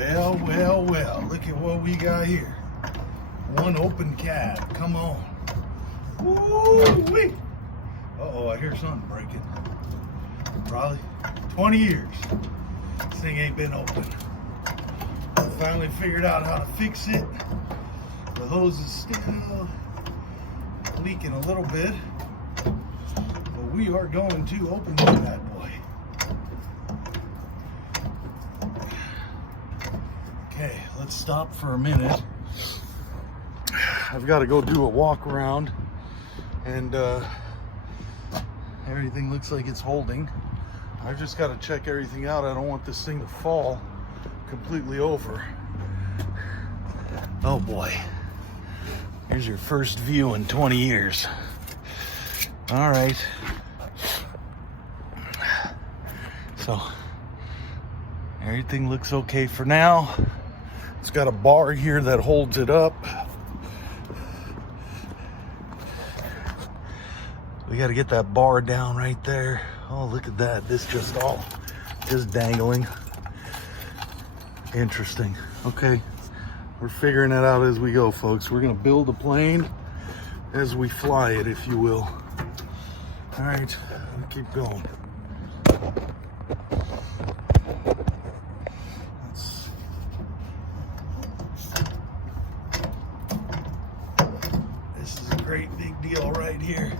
Well, well, well, look at what we got here. One open cab, come on. Woo-wee. Uh-oh, I hear something breaking. Probably 20 years. This thing ain't been open. I finally figured out how to fix it. The hose is still leaking a little bit. But we are going to open this bad boy. Okay, let's stop for a minute. I've got to go do a walk around, and everything looks like it's holding. I've just got to check everything out. I don't want this thing to fall completely over. Oh boy. Here's your first view in 20 years. All right. So everything looks okay for now. It's got a bar here that holds it up. We got to get that bar down right there. Oh, look at that. This just dangling. Interesting. Okay. We're figuring that out as we go, folks. We're going to build a plane as we fly it, if you will. All right. We'll keep going. This is a great big deal right here.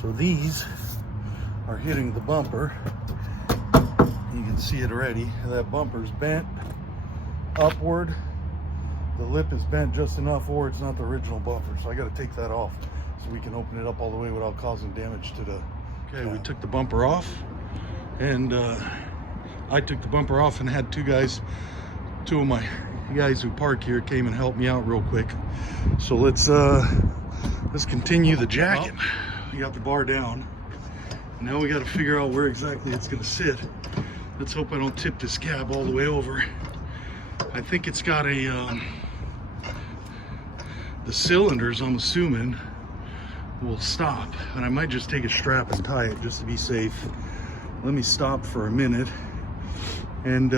So these are hitting the bumper. You can see it already. That bumper's bent upward. The lip is bent just enough, or it's not the original bumper. So I got to take that off so we can open it up all the way without causing damage to the... Okay, we took the bumper off, and I took the bumper off and had two of my guys who park here came and helped me out real quick. So let's continue the jacket. Well, we got the bar down. Now we got to figure out where exactly it's going to sit. Let's hope I don't tip this cab all the way over. I think it's got a the cylinders, I'm assuming, will stop, and I might just take a strap and tie it just to be safe. Let me stop for a minute and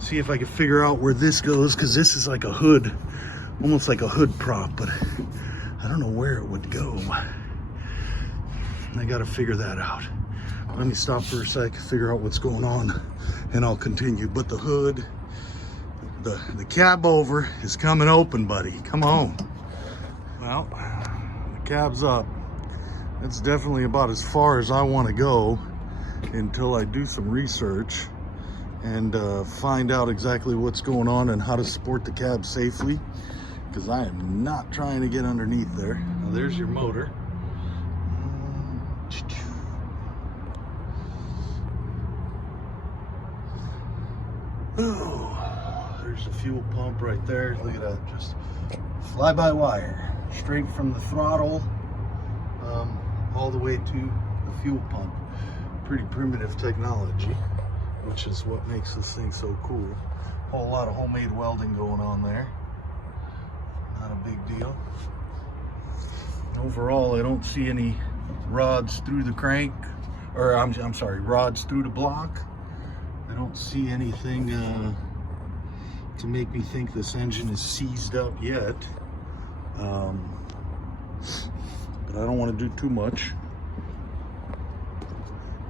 see if I can figure out where this goes, because this is like a hood, almost like a hood prop, but I don't know where it would go. I got to figure that out. Let me stop for a sec, figure out what's going on, and I'll continue. But the hood, the cab over is coming open, buddy. Come on. Well, the cab's up. That's definitely about as far as I want to go until I do some research and find out exactly what's going on and how to support the cab safely, because I am not trying to get underneath there. Now there's your motor. Oh, there's the fuel pump right there. Look at that, just fly-by-wire, straight from the throttle all the way to the fuel pump. Pretty primitive technology, which is what makes this thing so cool. Whole lot of homemade welding going on there. Not a big deal. Overall, I don't see any rods through the crank, or I'm sorry, rods through the block. I don't see anything to make me think this engine is seized up yet. But I don't want to do too much.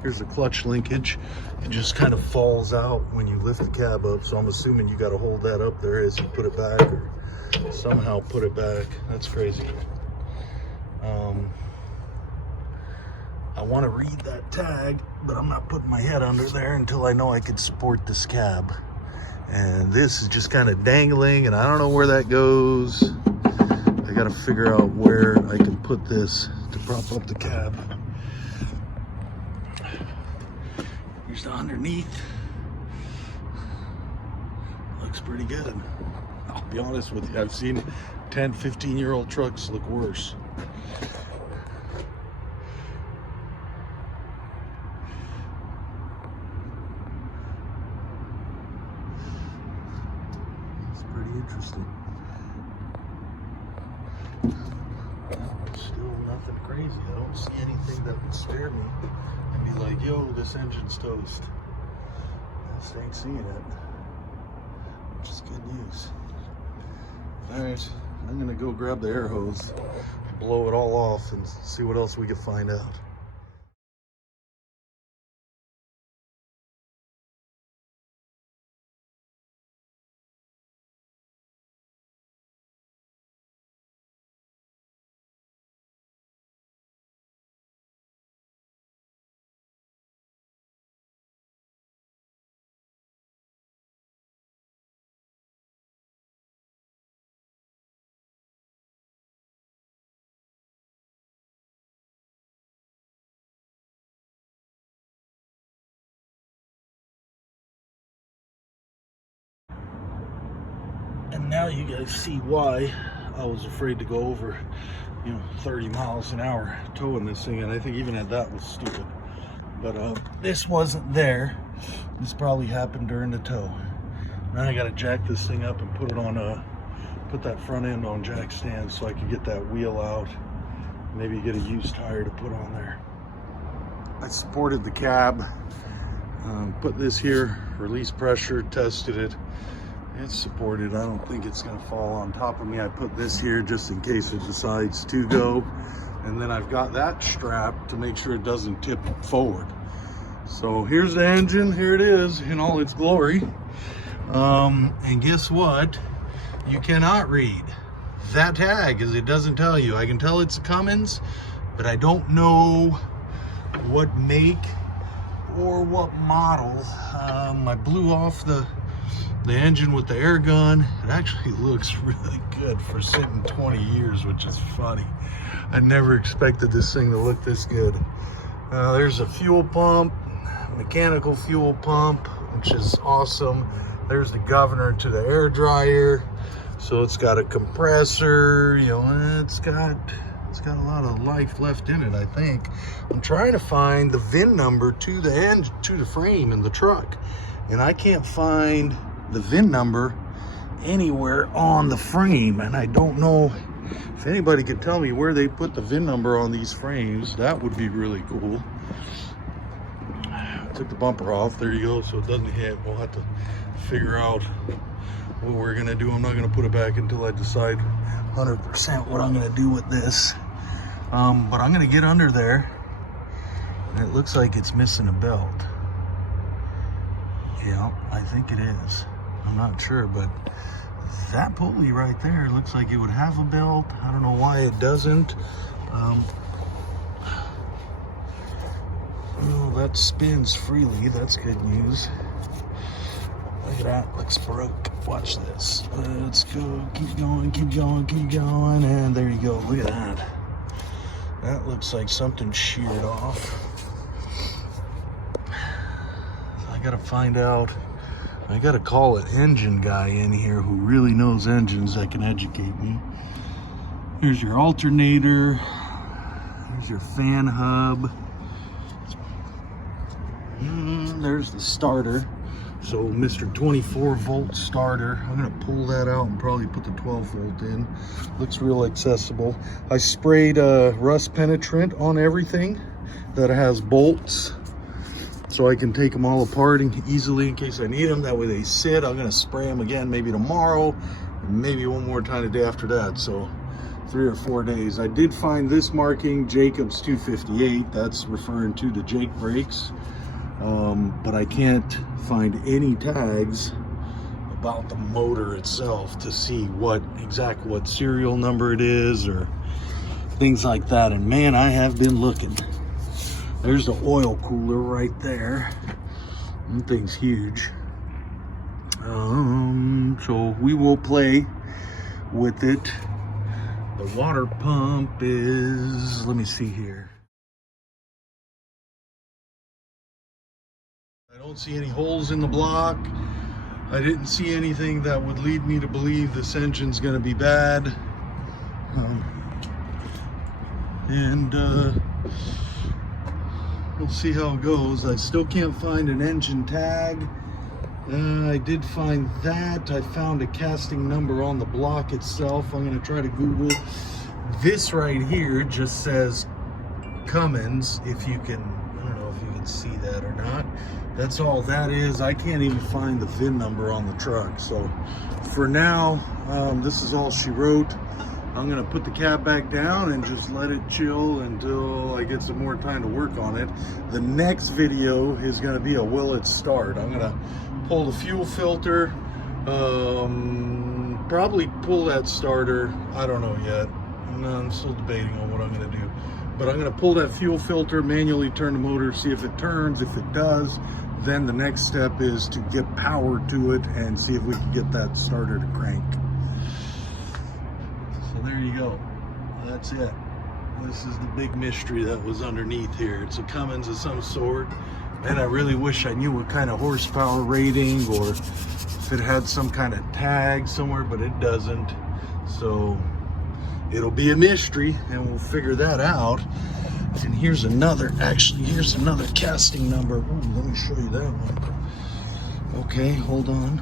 Here's the clutch linkage. It just kind of falls out when you lift the cab up, so I'm assuming you got to hold that up there as you put it back, or somehow put it back. That's crazy. I want to read that tag, but I'm not putting my head under there until I know I could support this cab. And this is just kind of dangling, and I don't know where that goes. I got to figure out where I can put this to prop up the cab. Here's the underneath. Looks pretty good. I'll be honest with you, I've seen 10, 15-year-old trucks look worse. crazy. I don't see anything that would scare me and be like, yo, this engine's toast. I just ain't seeing it, which is good news. All right, I'm gonna go grab the air hose, blow it all off, and see what else we can find out. And now you guys see why I was afraid to go over, 30 miles an hour towing this thing. And I think even at that was stupid. But this wasn't there. This probably happened during the tow. Now I gotta jack this thing up and put it on put that front end on jack stands so I can get that wheel out. Maybe get a used tire to put on there. I supported the cab, put this here, release pressure, tested it. It's supported. I don't think it's gonna fall on top of me. I put this here just in case it decides to go. And then I've got that strap to make sure it doesn't tip forward. So here's the engine, here it is in all its glory. And guess what? You cannot read that tag because it doesn't tell you. I can tell it's a Cummins, but I don't know what make or what model. I blew off the engine with the air gun. It actually looks really good for sitting 20 years, which is funny. I never expected this thing to look this good. There's a fuel pump, mechanical fuel pump, which is awesome. There's the governor to the air dryer. So it's got a compressor, it's got a lot of life left in it, I think. I'm trying to find the VIN number to the end, to the frame in the truck. And I can't find the VIN number anywhere on the frame, and I don't know if anybody could tell me where they put the VIN number on these frames. That would be really cool. I took the bumper off, there you go, so it doesn't hit. We'll have to figure out what we're gonna do. I'm not gonna put it back until I decide 100% what I'm gonna do with this. But I'm gonna get under there, and it looks like it's missing a belt. Yeah, I think it is. I'm not sure, but that pulley right there looks like it would have a belt. I don't know why it doesn't. Oh, that spins freely. That's good news. Look at that. Looks broke. Watch this. Let's go. Keep going, keep going, keep going. And there you go. Look at that. That looks like something sheared off. I gotta find out. I gotta call an engine guy in here who really knows engines that can educate me. Here's your alternator. Here's your fan hub. There's the starter. So Mr. 24 volt starter. I'm gonna pull that out and probably put the 12 volt in. Looks real accessible. I sprayed rust penetrant on everything that has bolts, so I can take them all apart easily in case I need them. That way they sit. I'm gonna spray them again maybe tomorrow, and maybe one more time the day after that. So 3 or 4 days. I did find this marking, Jacobs 258. That's referring to the Jake brakes. But I can't find any tags about the motor itself to see what serial number it is or things like that. And man, I have been looking. There's the oil cooler right there. That thing's huge. So we will play with it. The water pump is, let me see here. I don't see any holes in the block. I didn't see anything that would lead me to believe this engine's gonna be bad. We'll see how it goes. I still can't find an engine tag. I did find that. I found a casting number on the block itself. I'm gonna try to Google. This right here just says Cummins, if you can, I don't know if you can see that or not. That's all that is. I can't even find the VIN number on the truck. So for now, this is all she wrote. I'm gonna put the cab back down and just let it chill until I get some more time to work on it. The next video is gonna be a will it start. I'm gonna pull the fuel filter, probably pull that starter. I don't know yet. I'm still debating on what I'm gonna do. But I'm gonna pull that fuel filter, manually turn the motor, see if it turns. If it does, then the next step is to get power to it and see if we can get that starter to crank. So there you go. That's it. This is the big mystery that was underneath here. It's a Cummins of some sort. And I really wish I knew what kind of horsepower rating or if it had some kind of tag somewhere, but it doesn't. So it'll be a mystery and we'll figure that out. And here's another casting number. Ooh, let me show you that one. Okay, hold on.